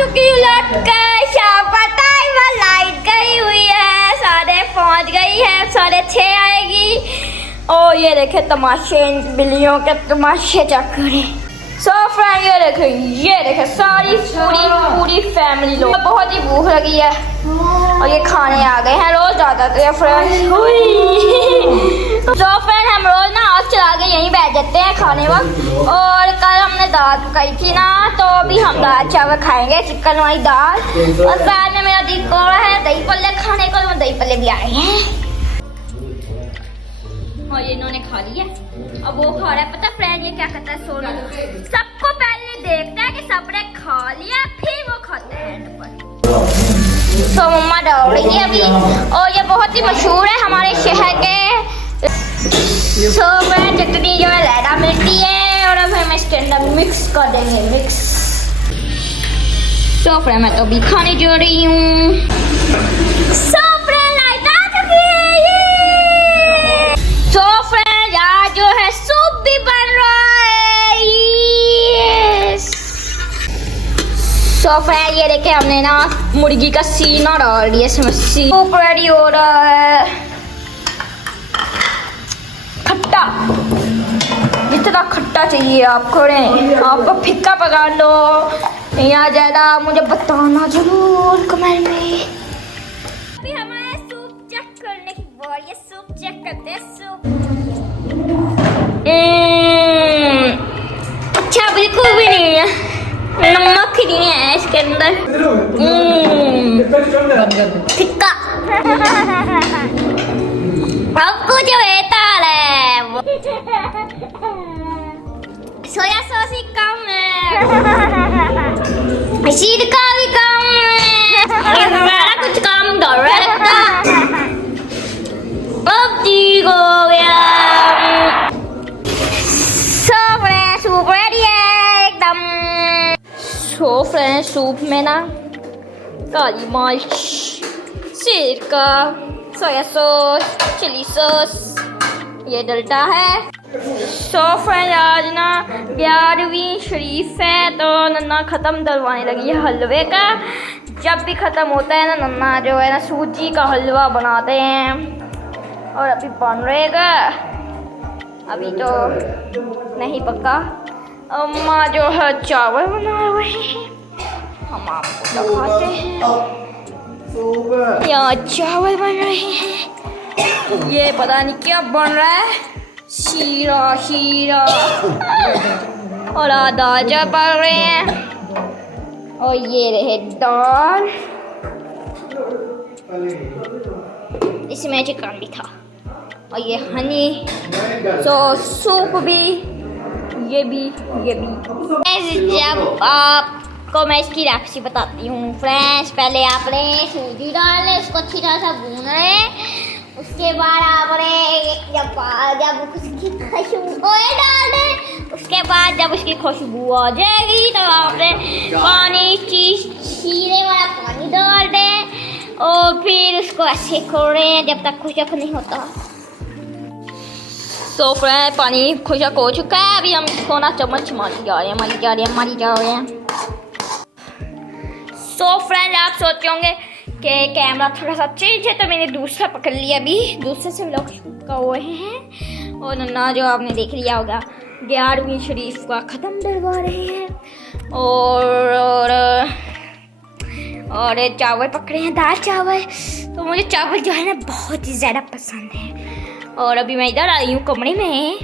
चुकी हूँ लौट कर। शाम का टाइम है, लाइट गई हुई है, 5:30 गई है, 6:30 आएगी। और ये देखे तमाशे, बिल्लियों के तमाशे चेक करें। सो फ्रेंड ये देखे सारी पूरी फैमिली लोग, बहुत ही भूख लगी है और ये खाने आ गए हैं। रोज आ जाते हैं फ्रेंड। सो फ्रेंड हम रोज ना आग चला के यहीं बैठ जाते हैं खाने वक्त। और कल हमने दाल पकाई थी ना, तो अभी हम दाल चावल खाएंगे, चिकन वाली दाल। और साथ में मेरा दिल कर रहा है दही पल्ले खाने को, तो दही पल्ले भी आए हैं और ये इन्होंने खा लिया। अब वो खा रहा है, पता फ्रेंड ये क्या करता है, सो रहा है। सबको पहले देखता है कि सबने खा लिया, फिर वो खाता है एंड पर। तो मम्मा डाल रही है अभी, और ये बहुत ही मशहूर है हमारे शहर के। सो फ्रेंड चटनी जो है लहरा मिलती है, और अब हम इसके अंदर मिक्स कर देंगे मिक्स। सो फ्रेंड मैं तो अभी खाने जा रही हूँ। सो फ्रेंड लाइट आ चुकी है ये। सो फ्रेंड यार जो है सूप भी बन रहा है। सो फ्रेंड ये देखे हमने ना मुर्गी का सीना डाल दिया इसमें। सूप रेडी हो रहा है। खट्टा, जितना खट्टा चाहिए आप करें, आपको फिक्का पका लो या ज्यादा, मुझे बताना जरूर कमेंट में। अभी हमारे सूप चेक करने की बारी है। सूप चेक करते हैं। सूप अच्छा बिल्कुल भी नहीं है, नमक ही नहीं है इसके अंदर। फिक्का आपको जो बेताल है सोया सॉस ही कम है, सिरका भी कम है, सारा कुछ कम कर रहा है। अब ठीक हो गया। सूप रेडी है एकदम। सो फ्रेंड सूप में ना काली मिर्च, सिरका, सोया सॉस, चिली सॉस ये डलता है। सो फ्रेंड आज ना 11वीं शरीफ है, तो नन्ना ख़त्म डलवाने लगी है हलवे का। जब भी ख़त्म होता है ना नन्ना जो है ना सूजी का हलवा बनाते हैं, और अभी बन रहेगा, अभी तो नहीं पका। अम्मा जो है चावल बनाए हुए हैं, हम आपको दिखाते हैं। यहाँ चावल बन रहे हैं, ये पता नहीं क्या बन रहा है, शीरा और दाल चावल बन रहे हैं। और ये रहे दाल, इसमें चिकन भी था, और ये हनी। सो सूप भी, ये भी। जब आपको मैं इसकी रेसिपी बताती हूँ फ्रेंड्स। पहले आपने सूजी डाले, उसको अच्छी तरह से भून रहे, उसके बाद आपने जब उसकी खुशबू डाल दें, उसके बाद जब उसकी खुशबू आ जाएगी तो आपने पानी चीरे वाला पानी डाल दें, और फिर उसको ऐसे खोलें जब तक खुशक नहीं होता। तो फ्रेंड पानी खुशक हो चुका है, अभी हम इसको ना चम्मच मारी जा रहे हैं। सो फ्रेंड आप सोचते होंगे कि कैमरा थोड़ा सा चेंज है, तो मैंने दूसरा पकड़ लिया। अभी दूसरे से लोग शूट कर हुए हैं, और नन्ना जो आपने देख लिया होगा 11वीं शरीफ का ख़त्म डलवा रहे हैं, और चावल पकड़े हैं, दाल चावल। तो मुझे चावल जो है ना बहुत ही ज़्यादा पसंद है। और अभी मैं इधर आई हूँ कमरे में,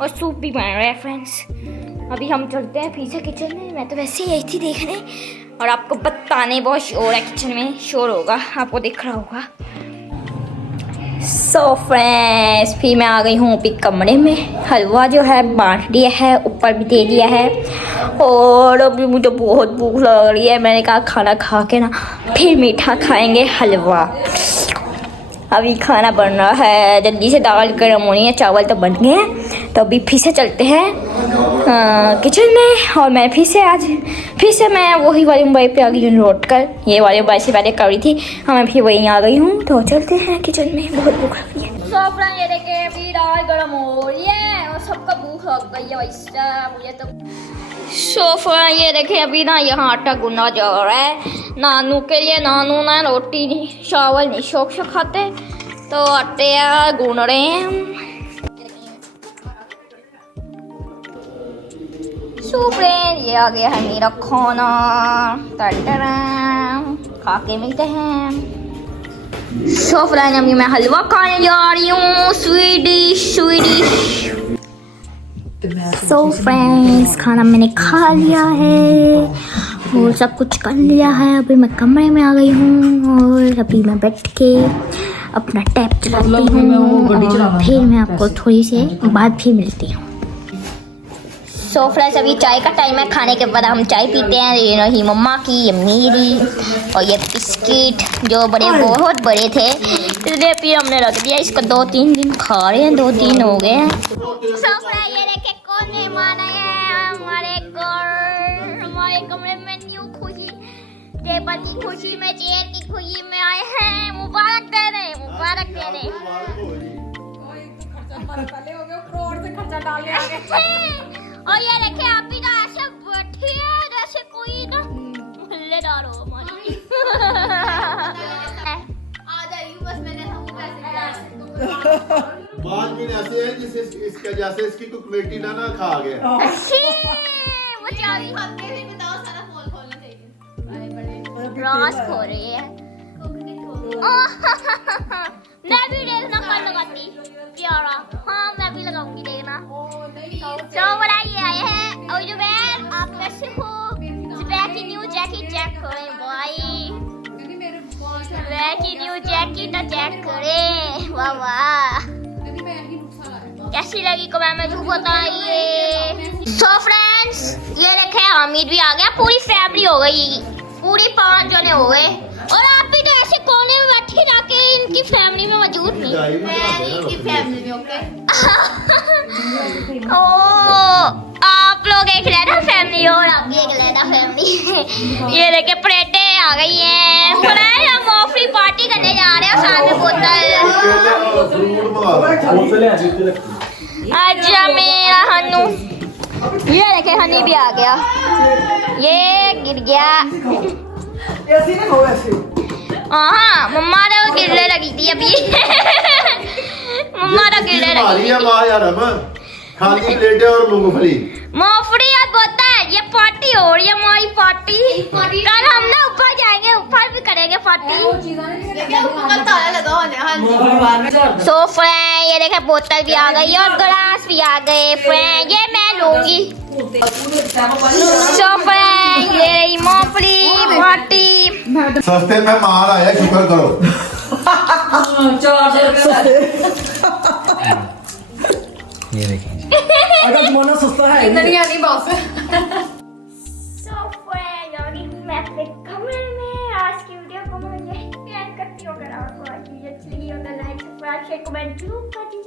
और सूप भी बन रहा है फ्रेंड्स। अभी हम चलते हैं पीछे किचन में। मैं तो वैसे ही आई थी देखने और आपको बताने, बहुत शोर है किचन में, शोर होगा, आपको दिख रहा होगा। सो फ्रेंड्स फिर मैं आ गई हूँ अभी कमरे में। हलवा जो है बांट दिया है, ऊपर भी दे दिया है, और अभी मुझे बहुत भूख लग रही है। मैंने कहा खाना खा के ना फिर मीठा खाएंगे, हलवा। अभी खाना बन रहा है, जल्दी से दाल गर्म होनी है, चावल तो बन गए हैं। तो अभी फिर से चलते हैं किचन में, और मैं फिर से मैं वही वाली मोबाइल पे आ गई हूँ लौट कर। ये वाली मोबाइल से पहले कर रही थी, मैं फिर वहीं आ गई हूँ। तो चलते हैं किचन में, बहुत भूख लगी है। तो फ्रेंड ये देखिए अभी दाल गर्म हो रही है, और सबका भूख लग गई है वैसा मुझे तो। सोफा ये देखे अभी ना यहाँ आटा गूंदा जा रहा है नानू के लिए। नानू ना रोटी चावल नहीं शौक से खाते तो आटे गूंद रहे हैं हम। सो फ्रेंड ये आ गया है मेरा खाना। खा के मिलते हैं। सो फ्रेंड अभी मैं हलवा खाने जा रही हूँ। स्वीडिश सो फ्रेंड्स खाना मैंने खा लिया है और सब कुछ कर लिया है। अभी मैं कमरे में आ गई हूँ और अभी मैं बैठ के अपना टैब चलाती हूँ और फिर मैं आपको थोड़ी से बाद फिर मिलती हूँ। सो फ्रेंड्स अभी चाय का टाइम है। खाने के बाद हम चाय पीते हैं। ये रही मम्मा की, ये मेरी और ये बिस्किट जो बहुत बड़े थे इसलिए फिर हमने रख दिया इसको। 2-3 दिन खा रहे हैं, 2-3 हो गए हैं। सो फ्रेंड्स ये देखे कौन मेहमान आए हैं हमारे घर। हमारे कमरे में न्यू खुशी टेबल की खुशी में, चेयर की खुशी में आए हैं। मुबारक देने और ये देखे आप भी ना ऐसे बैठी है जैसे कोई ना हिल्लेदार हो हमारी। आ जाइए बस मैंने हमको पैसे बात भी ऐसे है जिस इसके जैसे इसकी कोई कमेटी ना खा गया। वो चाबी हमने भी बताओ सारा खोल खोलना चाहिए। रास खो रही है। मैं भी देखना कल लगाती प्यारा। हाँ मैं भी लगाऊंगी देखना। तो बनाइए आए हैं और जो मैं आप कैसे हो की न्यू जैकेट चेक करें भाई। की न्यू जैकेट चेक करें। वाह वाह कैसी लगी कमेंट में जरूर बताइए। सो फ्रेंड्स ये देखे हामिद भी आ गया। पूरी फैमिली हो गई, पूरी 5 जने हो गए और आप भी तो ऐसे कोने में बैठे जाके इनकी फैमिली में मौजूद नहीं। मैं इनकी फैमिली में ओके। ओ आप लोग एक लेना फैमिली और आप भी एक लेना फैमिली। ये देखे प्लेटें आ गई हैं। हम ऑफरी पार्टी करने जा रहे हैं। साथ में बोतल आजा मेरा हन्नू। ये देखे हनी भी आ गया। ये गिर गया। हाँ मम्मा ने गिरने लगी थी अभी। मम्मा तो गिरने लगी थी। खाली प्लेटें और मूंगफली और बोतल। ये पार्टी हो रही है हमारी पार्टी। कल हम ना ऊपर जाएंगे, ऊपर भी करेंगे पार्टी। सो फ्रेंड ये देखे बोतल भी आ गई और ग्लास भी आ गए। फ्रेंड ये मैं लूंगी। सो फ्रेंड ये रही मूंगफली पार्टी। सस्ते में माल आया शुक्र करो। ये देखिए अगर मोना सस्ता है इधर ही आनी बॉस। सो फ्रेंड अभी मैं अपने कमरे में आज की वीडियो को मैं यही एंड करती हूँ। अगर आपको अच्छी लगी हो तो लाइक सब्सक्राइब शेयर कमेंट जरूर करिए।